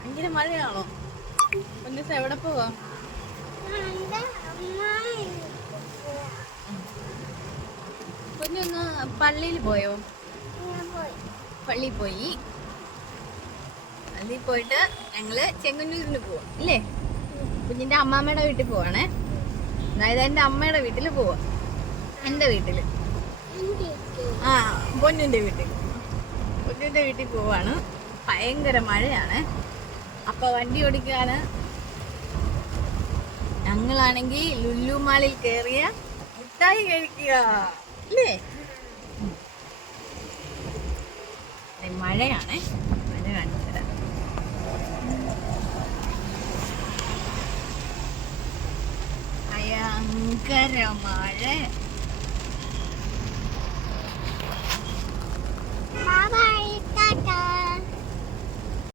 ഭയങ്കര മഴയാണോ? പൊന്നൂസ് എവിടെ പോവാ? പൊന്നൊന്ന് പള്ളിയിൽ പോയോ? പള്ളിയിൽ പോയി. പള്ളിയിൽ പോയിട്ട് ഞങ്ങള് ചെങ്ങന്നൂരിന് പോവാ ഇല്ലേ? കുഞ്ഞിന്റെ അമ്മാമ്മയുടെ വീട്ടിൽ പോവാണേ. അതായത് എന്റെ അമ്മയുടെ വീട്ടില് പോവാ. എന്റെ വീട്ടില്, ആ പൊന്നുന്റെ വീട്ടിൽ. പൊന്നുന്റെ വീട്ടിൽ പോവാണ്. ഭയങ്കര മഴയാണ്. അപ്പൊ വണ്ടി ഓടിക്കാണ്. ഞങ്ങളാണെങ്കിൽ ലുലു മാളിൽ കേറിയ മിഠായി കഴിക്കുക അല്ലേ? മഴയാണേ. മഴ കാണിച്ചത് ഭയങ്കര മഴ.